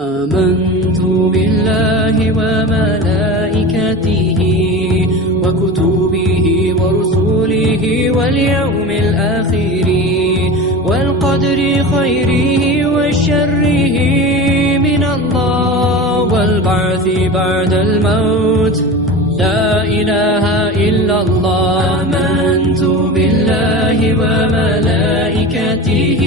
آمنت بالله وملائكته وكتبه ورسله واليوم الآخر والقدر خيره وشره من الله والبعث بعد الموت لا إله إلا الله. آمنت بالله وملائكته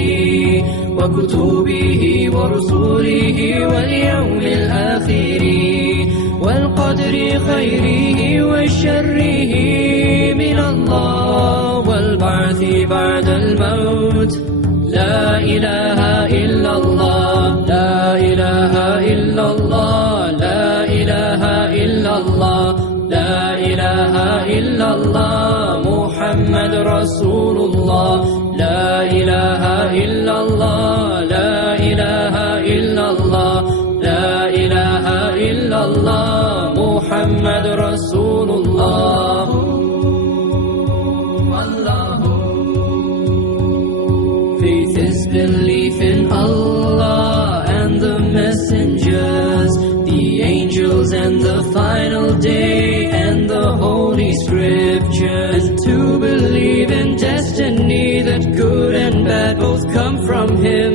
وكتبه ورسله واليوم الآخر والقدر خيره وشره من الله والبعث بعد الموت لا إله إلا الله. لا إله إلا الله. لا إله إلا الله. لا إله إلا الله محمد رسول الله. لا إله إلا الله. لا إله إلا الله. لا إله إلا الله محمد رسول الله. Faith is belief in Allah and the messengers, the angels and the final day and the holy scriptures. To believe in destiny that good and bad both come from Him,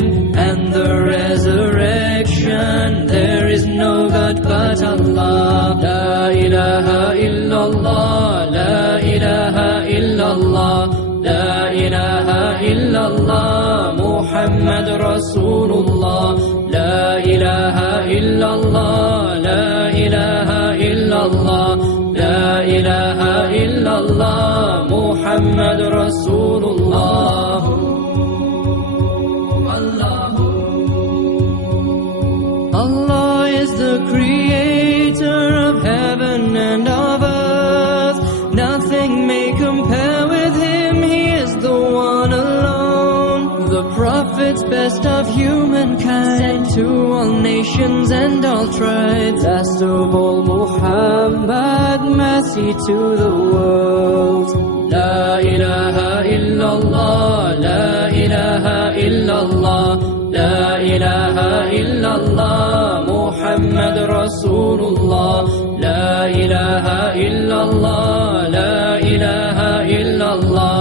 and the resurrection. There is no God but Allah. La ilaha illallah. La ilaha illallah. La ilaha illallah Muhammad Rasulullah. La ilaha illallah. La ilaha illallah. La ilaha illallah Muhammad Rasulullah. Allah is the creator of heaven and of earth. Nothing may compare with Him. He is the one alone. The prophets, best of humankind, sent to all nations and all tribes. Last of all Muhammad, mercy to the world. La ilaha illallah. La ilaha illallah. La ilaha illallah Muhammad Rasulullah. La ilaha illallah. La ilaha illallah.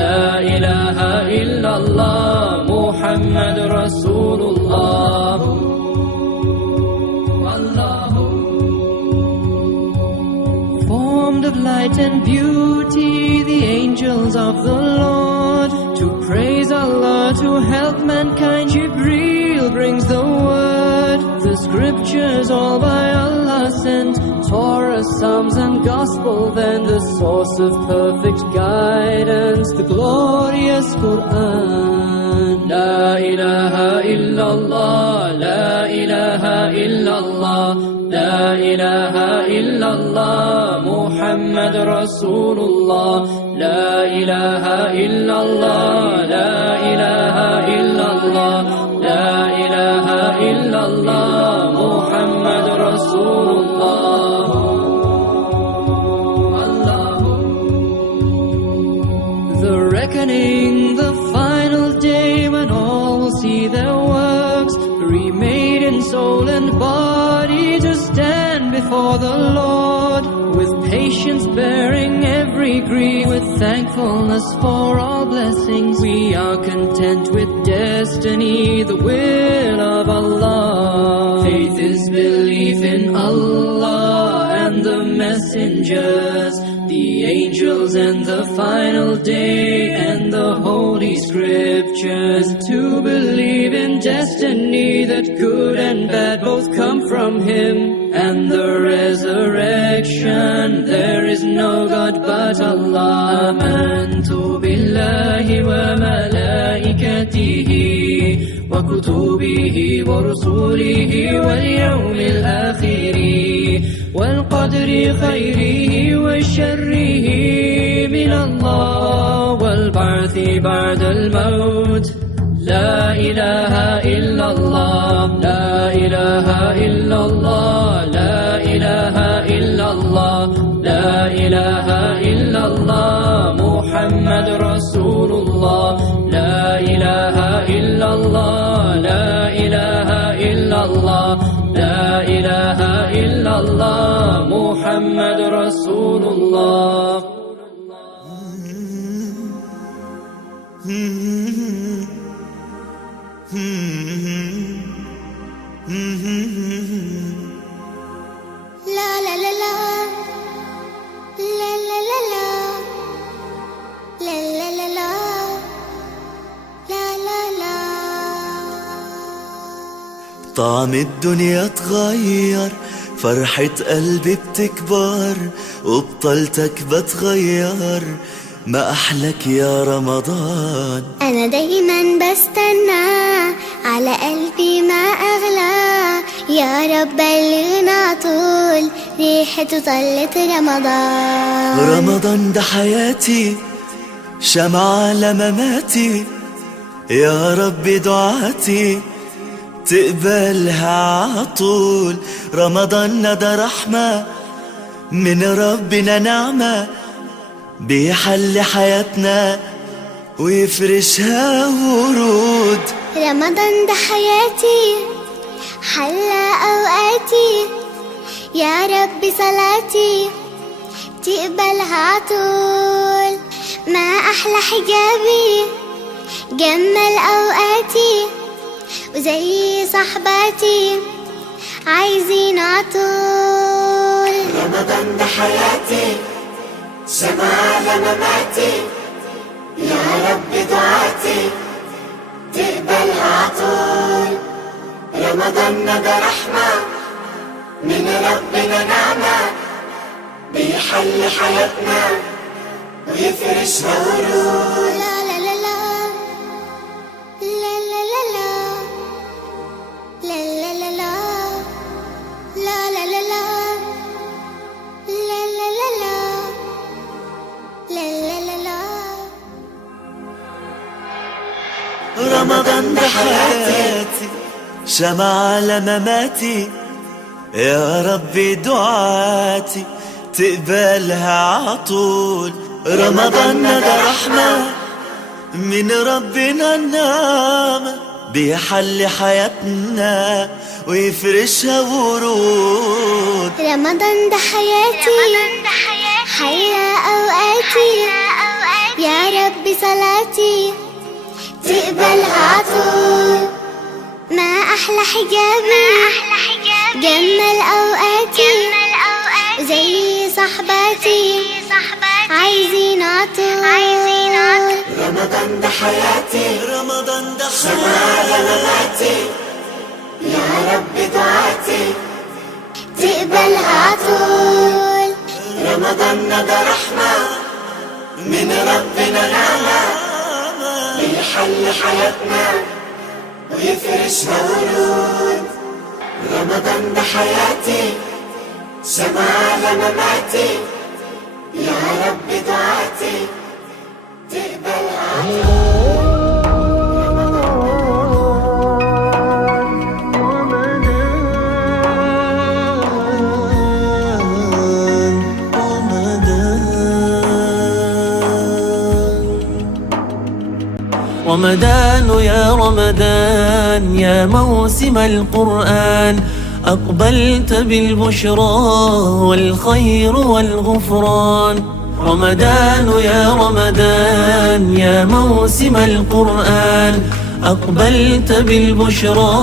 La ilaha illallah Muhammad Rasulullah. Formed of light and beauty, the angels of the Lord, to praise Allah, to help mankind. Jibreel brings the word. The scriptures all by Allah sent, Torah, Psalms and Gospel, then the source of perfect guidance, the glorious Quran. La ilaha illallah. La ilaha illallah. La ilaha illallah Muhammad Rasulullah. La ilaha illallah. La ilaha illallah. La ilaha illallah Muhammad Rasulullah. The reckoning, the final day when all will see their works remade in soul and body to stand before the Lord, with patience bearing every grief, with thankfulness for all blessings. We are content with destiny, the will of Allah. Faith is belief in Allah and the messengers, the angels and the final day and the holy scriptures. To believe in destiny that good and bad both come from Him, and the resurrection. There is no God but Allah. Amantu billahi wa malaikatihi wa kutubihi wa rusulihi wal yawmil akhiri wal qadri khayrihi wa sharrihi min Allah wal ba'thi ba'da al-maut. La ilaha illallah. La ilaha illallah. La ilaha illallah. La ilaha illallah Muhammad Rasulullah. La ilaha illallah. La ilaha illallah. illallah, Muhammad Rasulullah. La la la la, la la la la, la la la la, la la la. طعم الدنيا اتغير، فرحة قلبي بتكبر، وبطلتك بتغير، ما أحلك يا رمضان. أنا دايما بستنى، على قلبي ما أغلى، يا رب بلغنا طول ريحته طلت رمضان. رمضان ده حياتي، شمعة لمماتي، يا رب دعاتي تقبلها عطول. رمضان ده رحمة من ربنا، نعمة بيحل حياتنا ويفرشها ورود. رمضان ده حياتي، حلى أوقاتي، يا رب صلاتي تقبلها عطول. ما أحلى حجابي، جمل أوقاتي، وزي صحباتي عايزين عطول. رمضان ده حياتي، شمعة لمماتي، يا رب دعاتي تقبلها عطول. رمضان ده رحمة من ربنا، نعمة بيحل حياتنا ويفرشها ورود. لا لا لا لا، لا لا لا لا، لا لا لا لا، لا لا لا لا، لا لا لا لا، لا لا لا لا. رمضان ده حياتي، شمعة لمماتي، يا ربي دعاتي تقبلها عطول. رمضان ده رحمة من ربنا، النعمة بيحل حياتنا ويفرشها ورود. رمضان ده حياتي، حيا أوقاتي، يا رب صلاتي تقبلها عطول. ما أحلى حجابي، جمل أوقاتي، زي صحباتي عايزين عطول. رمضان ده حياتي، رمضان ده شمعة لمماتي، يا رب دعاتي تقبلها عطول. رمضان ده رحمة من ربنا، نعمة بيحل حياتنا ويفرشها ورود. رمضان ده حياتي، شمعة لمماتي، يا رب دعاتي تقبلها عطول. رمضان يا رمضان، يا موسم القرآن، أقبلت بالبشرى والخير والغفران. رمضان يا رمضان، يا موسم القرآن، أقبلت بالبشرى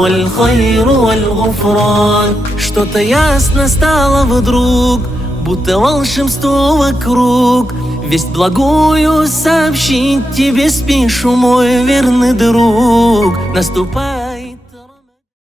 والخير والغفرан. Что-то ясно стало вдруг, будто волшебство вокруг. Весть благую сообщить тебе спешу, мой верный друг. Наступает